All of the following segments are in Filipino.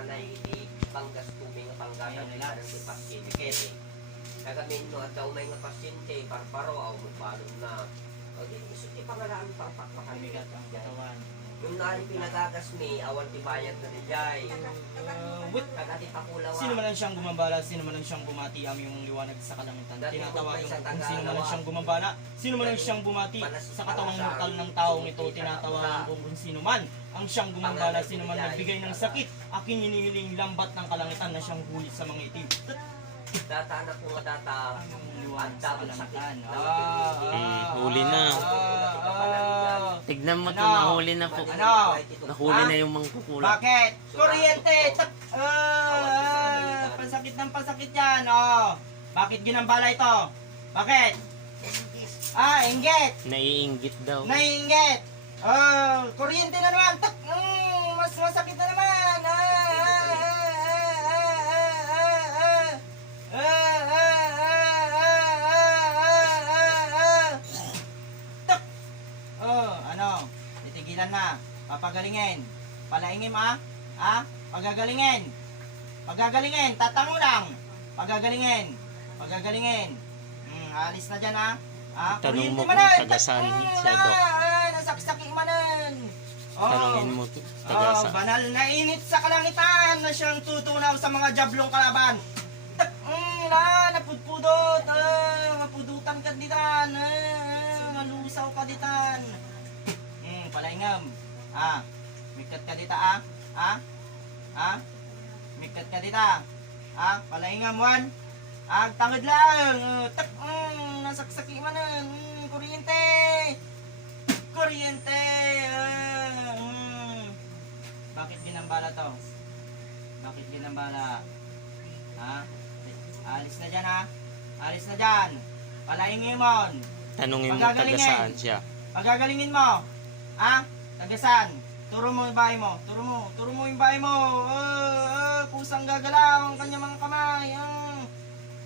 nanay di panggas tubig nga panggasan nila ng si pasyente. Kagamin no at daw may nga pasyente parparo aw magbalong na. O di gusto ti pangalaan pakpakamigat ang katawan. Yung nari pinagagas mi awan ti bayad na ni Jay. Kagati pakulawa. Sino man lang siyang gumambala, sino man lang siyang bumati ang yung liwanag sa kalangitan. Tinatawagan ko kung sino man lang siyang gumambala, sino man lang siyang bumati sa katawang mortal ng taong ito. Tinatawagan ko kung sino man ang siyang gumambala, sino man nagbigay ng sakit, aking hinihiling lambat ng kalangitan na siyang huli sa mga itim. Data na ko nga data Liwanag sa kalangitan. Huli na. Tignan mo to, Ano? nahuli na po. Ano? Nahuli na yung mangkukulam. Bakit? Kuryente! Pasakit ng pasakit yan, oh. Bakit ginambala ito? Bakit? Inggit! Naiinggit daw. Naiinggit! Kuryente na naman! Mas masakit na naman! Ano? Titigilan na. Papagalingin. Palaingin Pagagalingin. Pagagalingin. Tatango lang. Pagagalingin. Pagagalingin. Alis na dyan Tanong mo kuryente kung manan. taga-saan siya, Dok. Nasaksaki manan. Tanongin mo taga-saan. Banal na init sa kalangitan na siyang tutunaw sa mga jablong kalaban. Napudpudot. Mapudutan ka ditan. Malusaw ka ditan. Palaingam. Mikat ka dita Mikat ka dita. Palaingam wan. Tangad lang. Nasaksaki manan. Kuryente. Kuryente. Bakit ginambala to? Bakit ginambala? Alis na dyan Alis na dyan. Palaingin mo. Tanungin mo taga-saan siya. Pagagalingin mo. Tagasan. Turo mo yung bahay mo. Turo mo yung bahay mo. Kusang gagalaw ang kanyang mga kamay.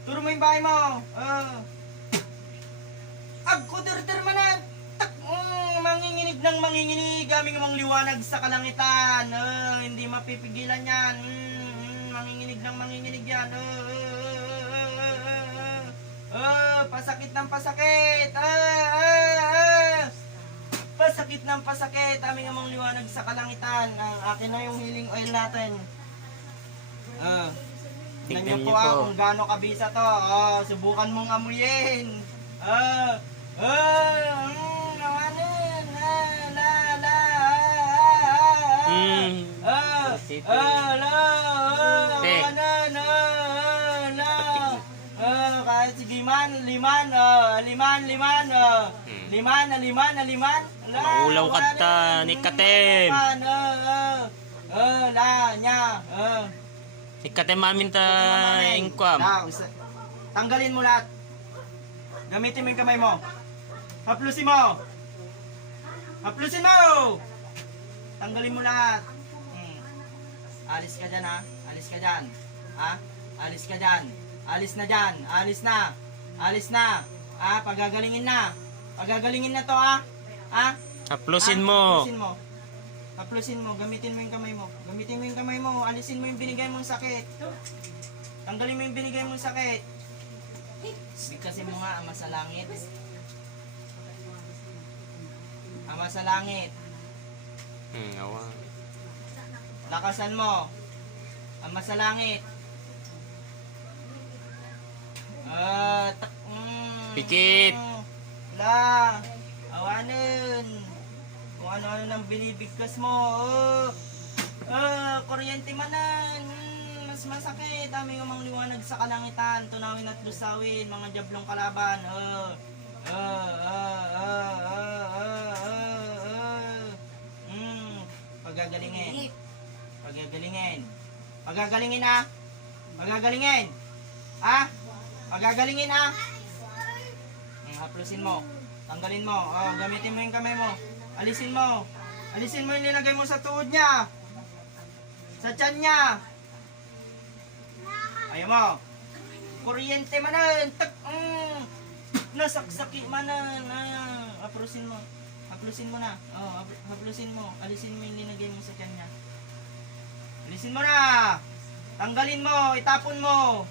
Turo mo yung bahay mo. Agkudir-dir manan. Manginginig ng manginginig. Aming mga liwanag sa kalangitan. Hindi mapipigilan yan. Manginginig ng manginginig yan. Pasakit ng pasakit. Pasakit ng pasakit. Aming amang liwanag sa kalangitan. Akin na yung healing oil natin. Tingnan Tignan niyo niyo po po. kung gaano kabisa to. Subukan mong amuyin. Nawanin. Kahit sige liman. Maulaw ka ta, ni Katem. Si Katem amin ta ingkwam. Tanggalin mo lahat. Gamitin mo yung kamay mo. Haplusin mo. Tanggalin mo lahat. Alis ka dyan Alis ka dyan. Alis ka dyan. Alis na dyan. Alis na. Pagagalingin na. Pagagalingin na to Haplusin mo. Haplusin mo. Gamitin mo yung kamay mo. Alisin mo yung binigay mong sakit. Tanggalin mo yung binigay mong sakit. Bigkasin mo nga, Ama sa langit. Ama sa langit. Awa. Lakasan mo. Ama sa langit. Pikit. Wala. Awanin. Kung ano-ano nang binibigkas mo. Kuryente manan. Mas masakit. Aming umang liwanag sa kalangitan. Tunawin at lusawin. Mga jablong kalaban. Pagagalingin. Pagagalingin Pagagalingin. Pagagalingin haplusin mo. Tanggalin mo. Gamitin mo yung kamay mo. Alisin mo. Alisin mo yung nilagay mo sa tuhod niya. Sa tiyan niya. Ayaw mo. Kuryente manan. Nasaksaki manan. Haplusin mo. Haplusin mo na. Haplusin mo. Alisin mo yung nilagay mo sa tiyan niya. Alisin mo na. Tanggalin mo, itapon mo.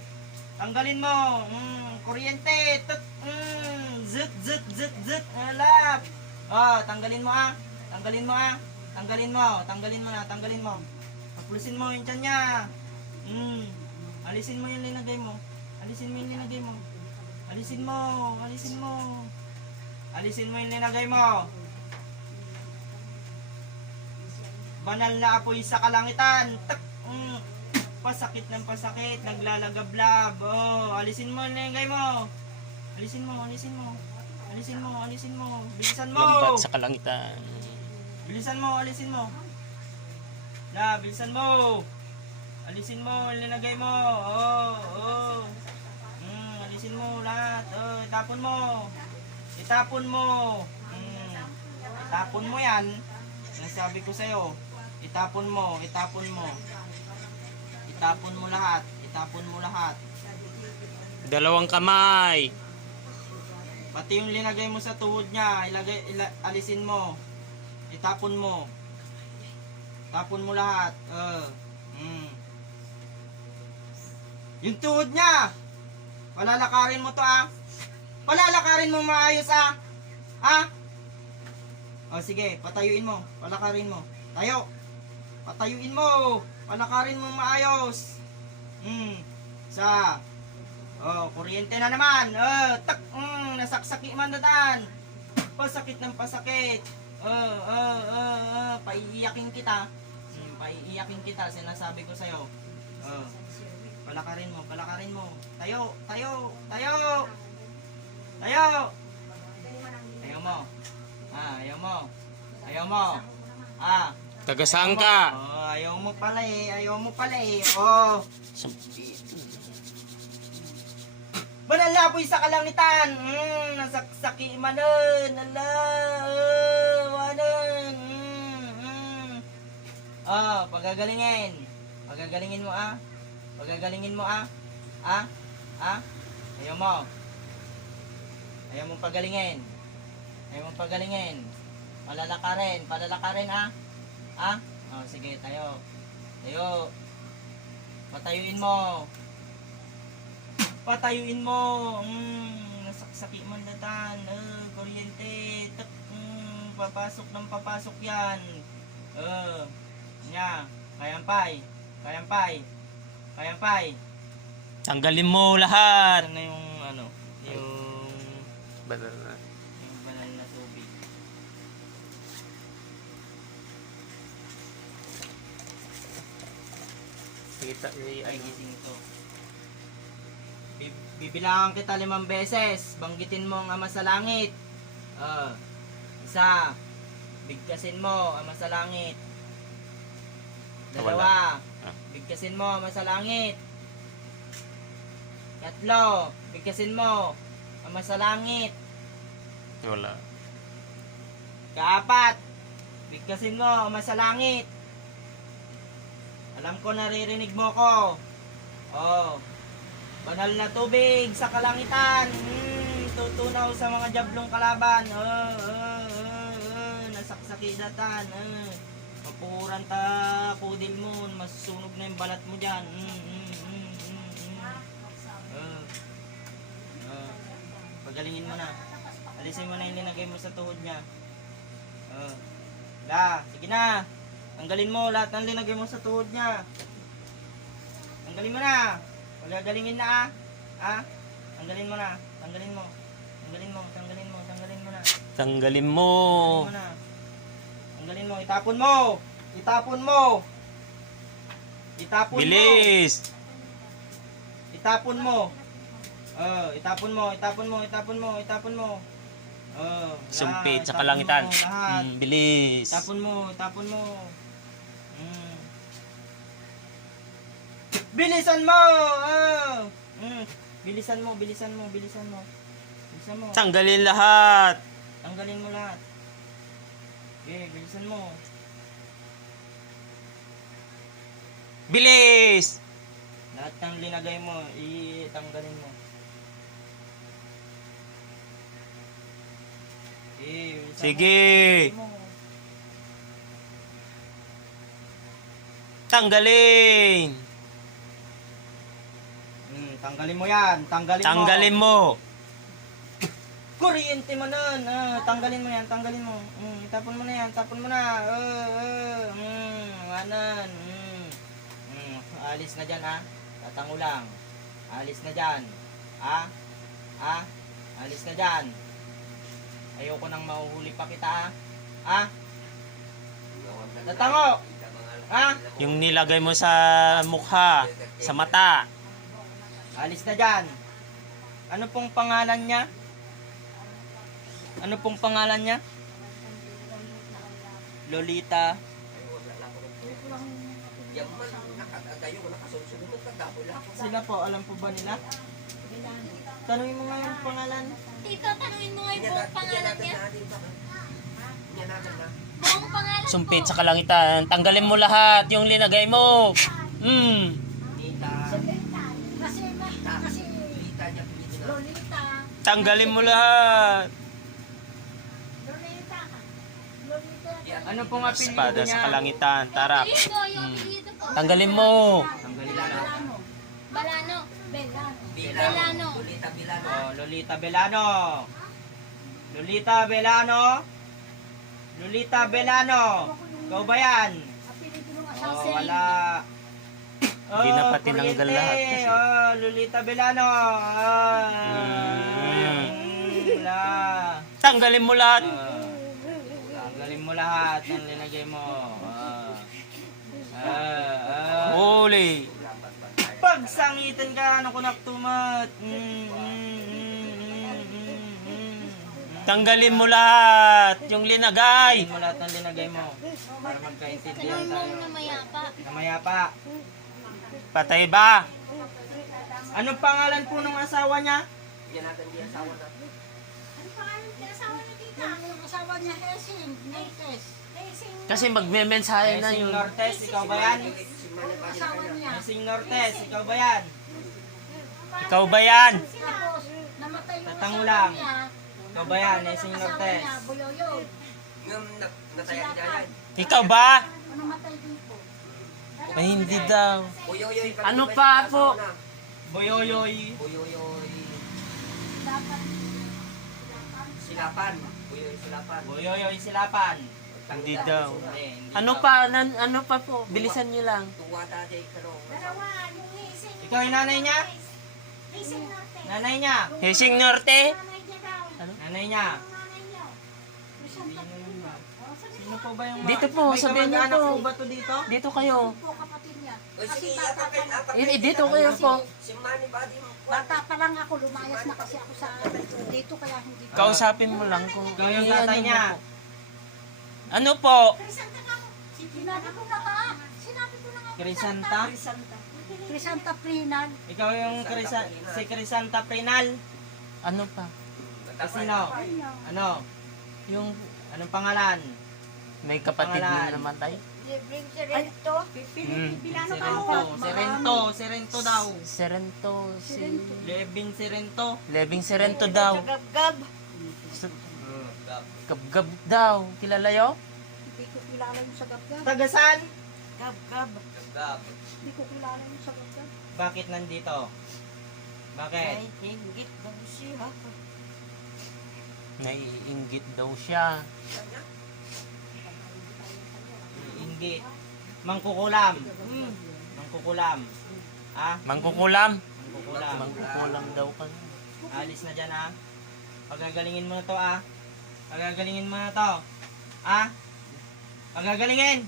Tanggalin mo. Kuryente. Zut, zut, zut, zut. Alap. Tanggalin mo ah. Tanggalin mo ah. Tanggalin mo. Tanggalin mo na. Tanggalin mo. Haplusin mo yung tiyan niya. Alisin mo yung linagay mo. Alisin mo yung linagay mo. Alisin mo. Alisin mo. Alisin mo yung linagay mo. Banal na apoy sa kalangitan. Tak. Pasakit ng pasakit. Naglalagablab. Alisin mo yung linagay mo. Alisin mo. Alisin mo. Alisin mo. Alisin mo. Bilisan mo. Lambat sa kalangitan. Bilisan mo. Alisin mo. Na, bilisan mo. Alisin mo yung linagay mo. Alisin mo lahat. Itapon mo. Itapon mo. Itapon mo yan. Nasabi ko sa'yo. Itapon mo. Itapon mo. Itapon mo lahat. Itapon mo lahat. Dalawang kamay. Pati yung linagay mo sa tuhod niya. Alisin mo. Itapon mo. Tapon mo lahat. Yung tuhod niya. Palalakarin mo to ah. Palalakarin mo maayos ah. Sige, patayuin mo. Palakarin mo. Tayo. Patayuin mo. Palakarin mo maayos. Kuryente na naman. Tak. Nasaksaki man datan. Pasakit ng pasakit. Paiiyakin kita. Paiiyakin kita. Sinasabi ko sa'yo. Palakarin mo. Palakarin mo. Tayo. Tayo. Tayo. Tayo. Ayaw mo. Ayaw mo. Ayaw mo. Tagasaan ka. Ayaw mo pala eh. Ayaw mo pala eh. Banal na apoy sa kalangitan. Nasaksaki manon. Wanon. Pagagalingin. Pagagalingin mo ah. Pagagalingin mo ah. Ayaw mo. Ayaw mo pagalingin. Ayaw mo pagalingin. Palalakarin. Palalakarin ah. Sige, tayo. Tayo. Patayuin mo. Patayuin mo. Nasaksaki man datan. Kuryente. Tak. Papasok ng papasok yan. Kayampay. Kayampay. Kayampay. Tanggalin mo lahat. Ano yung ano? Yung Banal na. yung banal na tubig. Kita Ay, gising ito. Bibilangan kita 5 beses. Banggitin mo ang Ama sa Langit. Isa. Bigkasin mo, Ama sa Langit. Dalawa. Bigkasin mo, Ama sa Langit. Tatlo. Bigkasin mo, Ama sa Langit. Wala. Kaapat. Bigkasin mo, Ama sa Langit. Alam ko naririnig mo ko. Banal na tubig sa kalangitan. Tutunaw sa mga jablong kalaban. Nasaksaki datan. Mapuran ta kudil mo. Masusunog na yung balat mo dyan. Pagalingin mo na. Alisin mo na yung linagay mo sa tuhod niya. Sige na. Tanggalin mo lahat ng linagay mo sa tuhod niya. Tanggalin mo na. Pagagalingin na Tanggalin mo na. Tanggalin mo. Tanggalin mo. Tanggalin mo. Tanggalin mo na. Tanggalin mo. Tanggalin mo na. Tanggalin mo. Itapon mo. Itapon mo. Itapon mo. Bilis. Itapon mo. Itapon mo. Itapon mo. Itapon mo. Itapon mo. Sumpit sa Itapon kalangitan. mo lahat. Bilis. Itapon mo. Itapon mo. Bilisan mo! Bilisan mo, bilisan mo, bilisan mo. Bilisan mo. Tanggalin lahat. Tanggalin mo lahat. Okay, bilisan mo. Bilis. Lahat ng linagay mo, itanggalin mo. Okay, bilisan Sige. mo. Tanggalin. Tanggalin mo yan. Tanggalin mo. Tanggalin mo. Kuryente mo nun. Tanggalin mo yan. Tanggalin mo. Tapon mo na yan. Tapon mo na. Anan. Alis na dyan, ha. Tatango lang. Alis na dyan. Alis na dyan. Ayoko nang mahuhuli pa kita, ha. Tatango. Ha? Yung nilagay mo sa mukha, sa mata. Alis na dyan. Ano pong pangalan niya? Ano pong pangalan niya? Lolita. Sila po, alam po ba nila? Tanungin mo nga yung pangalan. Tito, tanungin mo nga yung buong pangalan niya. Buong pangalan Sumpit po. sa kalangitan. Tanggalin mo lahat yung linagay mo. Kasi Lolita. Tanggalin mo lahat. Lolita. Ano pong apelido Espada niya? sa kalangitan. Tarap. Apelido, yung apelido po. Tanggalin mo. Tanggalin mo na. Balano. Belano. Lolita Belano. Lolita Belano. Lolita Belano. Ikaw ba yan? Wala. Hindi na pa tinanggal kuryente. lahat kasi. Lolita Belano. Wala. Tanggalin mo lahat. Tanggalin mo lahat ng linagay mo. Huli. Pagsangitan ka, ano ko naktumat. Tanggalin mo lahat yung linagay. Tanggalin mo lahat ng linagay mo. Para magkaintindihan Tanungin mo tayo. na mayapa. Namaya pa. Patay ba? Anong pangalan po ng asawa niya? Ang pangalan ng asawa niya, tita? Ang asawa niya, Hesing. Nortes. Kasi magme-mensahe na Esing yun. Nortes, ikaw ba yan? Asawa niya. Esing Nortes, ikaw ba yan? Ikaw ba yan? Tapos, namatay yung Tatango asawa lang. niya. Ikaw ba yan, Ang Esing asawa Nortes? niya, Buyoyoy. Ikaw ba? Ano namatay dito? Ay, hindi daw. Ano pa po? Boyoyoy. Silapan. Silapan. Boyoyoy Silapan. Hindi daw. Hindi Ano daw. pa? Ano pa po? Bilisan niyo lang. Tuwata day karo. Dalawa, yung Hesing. Ikaw yung nanay niya? Hesing Nortes. Nanay niya? Hesing Norte? Nanay niya daw. Nanay niya? Yung nanay niya. Sino po ba yung Dito po, may sabihin niyo kamag-anak po. po ba to dito? Dito kayo. Po, kapatid niya. O sige, apakin. Dito kayo po. Si Manny Buddy mo. Bata pa lang ako, lumayas na kasi ako sa dito kaya hindi ko. Kausapin mo lang kung Ikaw yung ano tatay mo niya. po. Ano po? Crisanta ka mo. Sinabi ko na nga. Sinabi ko na nga. Crisanta? Crisanta Prinal. Ikaw yung si Crisanta Prinal. Ano pa? Sino? Ano? Yung Anong pangalan? may kapatid na Pangalan. namatay? Libreng Serento. Serento daw. Serento, si... Levin Serento. Leving Serento daw. Gab-gab. Gab-gab daw. Kilala yo? Hindi ko kilala yung sa gab-gab. Tagasan? Gab-gab. Hindi ko kilala yung sa gab-gab. Bakit nandito? Bakit? Hinggit daw siya. Naiinggit daw siya. Inggit. Mangkukulam. Mangkukulam. Mangkukulam? Mangkukulam. Mangkukulam daw ka. Alis na dyan, ha? Pagagalingin mo na to, Pagagalingin mo na to. Pagagalingin.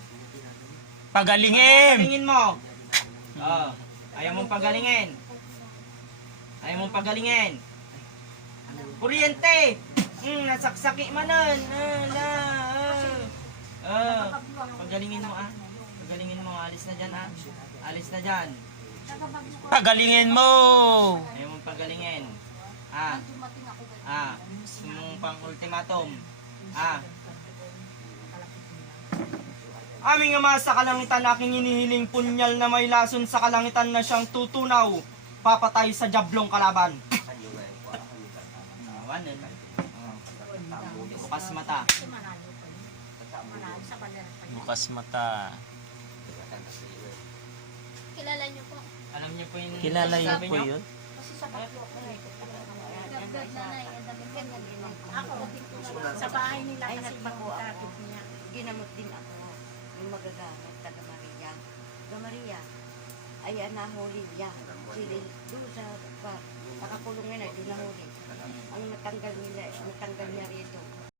Pagalingin! Pagalingin mo. Ayaw mong pagalingin. Ayaw mong pagalingin. Kuryente. Nasaksaki manan. Pagalingin mo, Pagalingin mo. Alis na dyan, Alis na dyan. Pagalingin mo! Ayaw mong pagalingin. Yung pang ultimatum. Aming ama sa kalangitan, aking inihiling punyal na may lason sa kalangitan na siyang tutunaw, papatay sa jablong kalaban. Bukas mata. Bukas mata. niyo po yung Kilala niyo sabi po niyo? yun? Kasi sa kapwa ko na ito. Gagawin na na, ang dami ganyan din. Ako, sa bahay nila Ay, kasi nagpako yung ako. kapit niya. Ginamot din ako. Yung magagamit, taga Maria. Taga Maria. Ay, nahuli niya. Sili, doon sa, nakakulong na, doon nahuli. Ang natanggal niya rito,